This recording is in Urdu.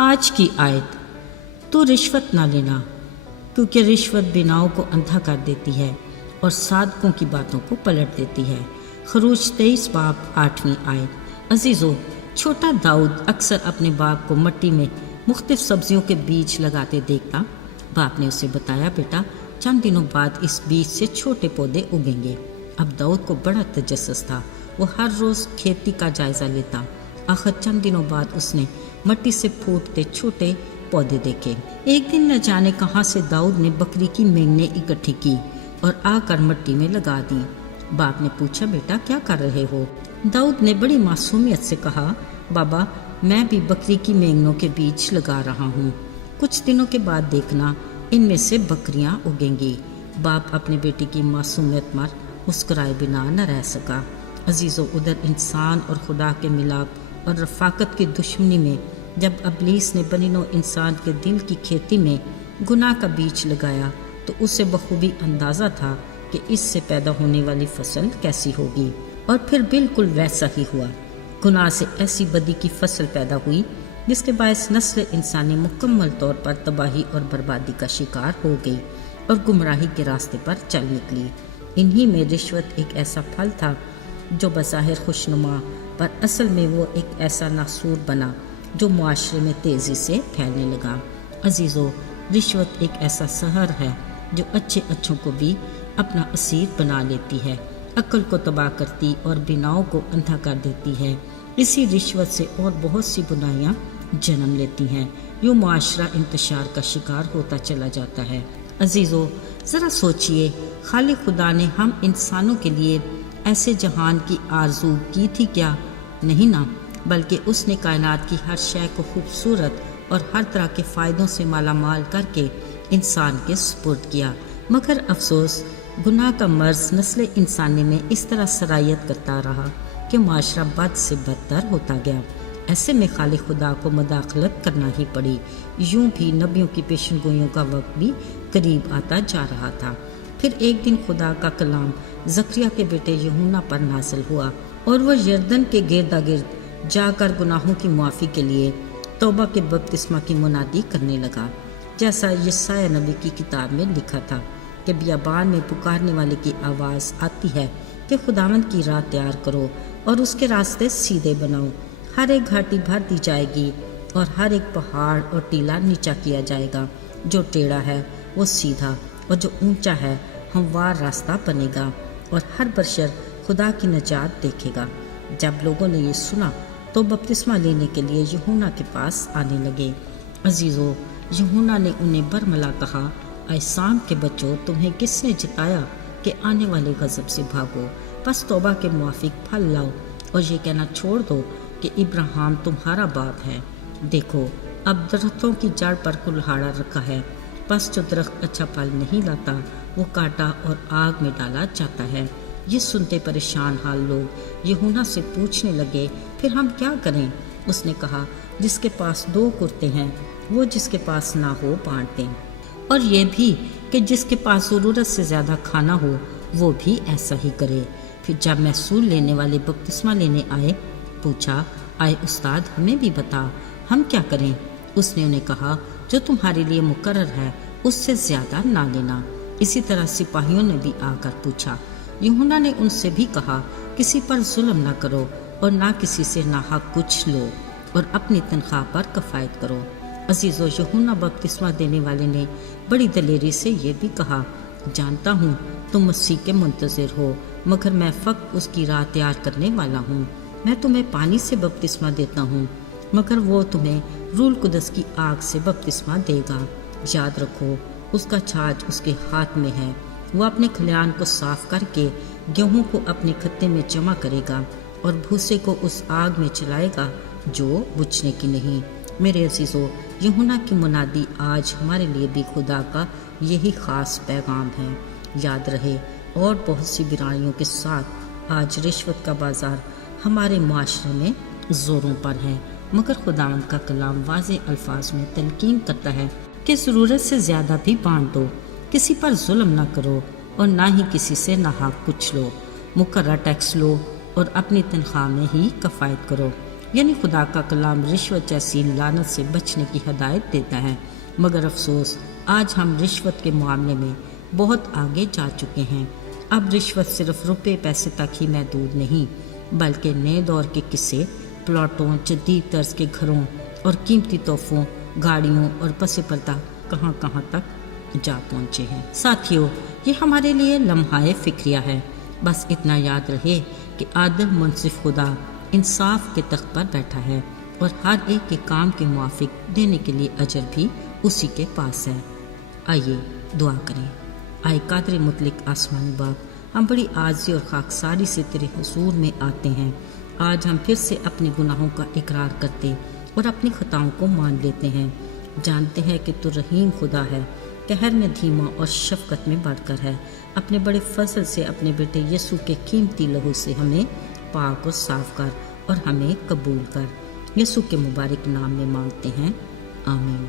آج کی آیت، تو رشوت نہ لینا کیونکہ رشوت بناؤں کو اندھا کر دیتی ہے اور صادقوں کی باتوں کو پلٹ دیتی ہے۔ خروج 23 باب 8ویں آیت۔ عزیزو، چھوٹا داؤد اکثر اپنے باغ کو مٹی میں مختلف سبزیوں کے بیج لگاتے دیکھتا۔ باپ نے اسے بتایا، بیٹا چند دنوں بعد اس بیج سے چھوٹے پودے اگیں گے۔ اب داؤد کو بڑا تجسس تھا، وہ ہر روز کھیتی کا جائزہ لیتا۔ آخر چند دنوں بعد اس نے مٹی سے پھوٹتے چھوٹے پودے دیکھے۔ ایک دن نہ جانے کہاں سے داؤد نے بکری کی مینگنے اکٹھی کی اور آ کر مٹی میں لگا دی۔ باپ نے پوچھا، بیٹا کیا کر رہے ہو؟ داؤد نے بڑی معصومیت سے کہا، بابا میں بھی بکری کی مینگنوں کے بیج لگا رہا ہوں، کچھ دنوں کے بعد دیکھنا ان میں سے بکریاں اگیں گی۔ باپ اپنے بیٹی کی معصومیت پر مسکرائے بنا نہ رہ سکا۔ عزیزو، ادھر انسان اور خدا کے ملاپ اور رفاقت کی دشمنی میں جب ابلیس نے بنی نوع انسان کے دل کی کھیتی میں گناہ کا بیج لگایا تو اسے بخوبی اندازہ تھا کہ اس سے پیدا ہونے والی فصل کیسی ہوگی، اور پھر بالکل ویسا ہی ہوا۔ گناہ سے ایسی بدی کی فصل پیدا ہوئی جس کے باعث نسل انسانی مکمل طور پر تباہی اور بربادی کا شکار ہو گئی اور گمراہی کے راستے پر چل نکلی۔ انہی میں رشوت ایک ایسا پھل تھا جو بظاہر خوشنما پر اصل میں وہ ایک ایسا ناسور بنا جو معاشرے میں تیزی سے پھیلنے لگا۔ عزیزو، رشوت ایک ایسا سحر ہے جو اچھے اچھوں کو بھی اپنا اسیر بنا لیتی ہے، عقل کو تباہ کرتی اور بناؤں کو اندھا کر دیتی ہے۔ اسی رشوت سے اور بہت سی برائیاں جنم لیتی ہیں، یوں معاشرہ انتشار کا شکار ہوتا چلا جاتا ہے۔ عزیزو، ذرا سوچئے، خالق خدا نے ہم انسانوں کے لیے ایسے جہان کی آرزو کی تھی کیا؟ نہیں نا، بلکہ اس نے کائنات کی ہر شے کو خوبصورت اور ہر طرح کے فائدوں سے مالا مال کر کے انسان کے سپرد کیا۔ مگر افسوس، گناہ کا مرض نسل انسانی میں اس طرح سرایت کرتا رہا کہ معاشرہ بد سے بدتر ہوتا گیا۔ ایسے میں خالق خدا کو مداخلت کرنا ہی پڑی۔ یوں بھی نبیوں کی پیشن گوئیوں کا وقت بھی قریب آتا جا رہا تھا۔ پھر ایک دن خدا کا کلام زکریا کے بیٹے یحونا پر نازل ہوا اور وہ یردن کے گردا گرد جا کر گناہوں کی معافی کے لیے توبہ کے بپتسمہ کی منادی کرنے لگا، جیسا یسایہ نبی کی کتاب میں لکھا تھا کہ بیابان میں پکارنے والے کی آواز آتی ہے کہ خداوند کی راہ تیار کرو اور اس کے راستے سیدھے بناؤ۔ ہر ایک گھاٹی بھر دی جائے گی اور ہر ایک پہاڑ اور ٹیلا نیچا کیا جائے گا، جو ٹیڑھا ہے وہ سیدھا اور جو اونچا ہے ہموار راستہ بنے گا، اور ہر بشر خدا کی نجات دیکھے گا۔ جب لوگوں نے یہ سنا تو بپتسمہ لینے کے لیے یحونا کے پاس آنے لگے۔ عزیزو، یحونا نے انہیں برملا کہا، اے سام کے بچوں، تمہیں کس نے جتایا کہ آنے والے غضب سے بھاگو؟ بس توبہ کے موافق پھل لاؤ اور یہ کہنا چھوڑ دو کہ ابراہیم تمہارا باپ ہے۔ دیکھو، اب درختوں کی جڑ پر کلہاڑا رکھا ہے، بس جو درخت اچھا پھل نہیں لاتا وہ کاٹا اور آگ میں ڈالا جاتا ہے۔ یہ سنتے پریشان حال لوگ یحونا سے پوچھنے لگے، پھر ہم کیا کریں؟ اس نے کہا، جس کے پاس 2 کرتے ہیں وہ جس کے پاس نہ ہو بانٹ دیں، اور یہ بھی کہ جس کے پاس ضرورت سے زیادہ کھانا ہو وہ بھی ایسا ہی کرے۔ پھر جب محصول لینے والے بپتسمہ لینے آئے، پوچھا، آئے استاد ہمیں بھی بتا، ہم کیا کریں؟ اس نے انہیں کہا، جو تمہارے لیے مقرر ہے اس سے زیادہ نہ لینا۔ اسی طرح سپاہیوں نے بھی آ کر پوچھا۔ یحونا نے ان سے بھی کہا، کسی پر ظلم نہ کرو اور نہ کسی سے ناحق کچھ لو، اور اپنی تنخواہ پر کفایت کرو۔ عزیزو، یحونا بپتسمہ دینے والے نے بڑی دلیری سے یہ بھی کہا، جانتا ہوں تم مسیح کے منتظر ہو، مگر میں فقط اس کی راہ تیار کرنے والا ہوں۔ میں تمہیں پانی سے بپتسمہ دیتا ہوں، مگر وہ تمہیں روح القدس کی آگ سے بپتسمہ دے گا۔ یاد رکھو، اس کا چھاج اس کے ہاتھ میں ہے، وہ اپنے کھلیان کو صاف کر کے گیہوں کو اپنے کھتے میں جمع کرے گا اور بھوسے کو اس آگ میں چلائے گا جو بجھنے کی نہیں۔ میرے عزیزو، یحونا کی منادی آج ہمارے لیے بھی خدا کا یہی خاص پیغام ہے۔ یاد رہے، اور بہت سی برائیوں کے ساتھ آج رشوت کا بازار ہمارے معاشرے میں زوروں پر ہے، مگر خداوند کا کلام واضح الفاظ میں تلقین کرتا ہے کہ ضرورت سے زیادہ بھی بانٹ دو، کسی پر ظلم نہ کرو اور نہ ہی کسی سے ناحق کچھ لو، مقررہ ٹیکس لو اور اپنی تنخواہ میں ہی کفایت کرو۔ یعنی خدا کا کلام رشوت جیسی لعنت سے بچنے کی ہدایت دیتا ہے، مگر افسوس آج ہم رشوت کے معاملے میں بہت آگے جا چکے ہیں۔ اب رشوت صرف روپے پیسے تک ہی محدود نہیں، بلکہ نئے دور کے قصے، پلاٹوں، جدید طرز کے گھروں اور قیمتی تحفوں، گاڑیوں اور پس پردہ کہاں کہاں تک جا پہنچے ہیں۔ ساتھیو، یہ ہمارے لیے لمحہ فکریہ ہے۔ بس اتنا یاد رہے کہ عادل منصف خدا انصاف کے تخت پر بیٹھا ہے اور ہر ایک کے کام کے موافق دینے کے لیے اجر بھی اسی کے پاس ہے۔ آئیے دعا کریں۔ آئے قادر مطلق آسمانی باپ، ہم بڑی عاجزی اور خاکساری سے تیرے حضور میں آتے ہیں۔ آج ہم پھر سے اپنے گناہوں کا اقرار کرتے اور اپنی خطاؤں کو مان لیتے ہیں۔ جانتے ہیں کہ تو رحیم خدا ہے، قہر میں دھیما اور شفقت میں بڑھ کر ہے۔ اپنے بڑے فضل سے اپنے بیٹے یسوع کے قیمتی لہو سے ہمیں پاک اور صاف کر اور ہمیں قبول کر۔ یسوع کے مبارک نام میں مانگتے ہیں، آمین۔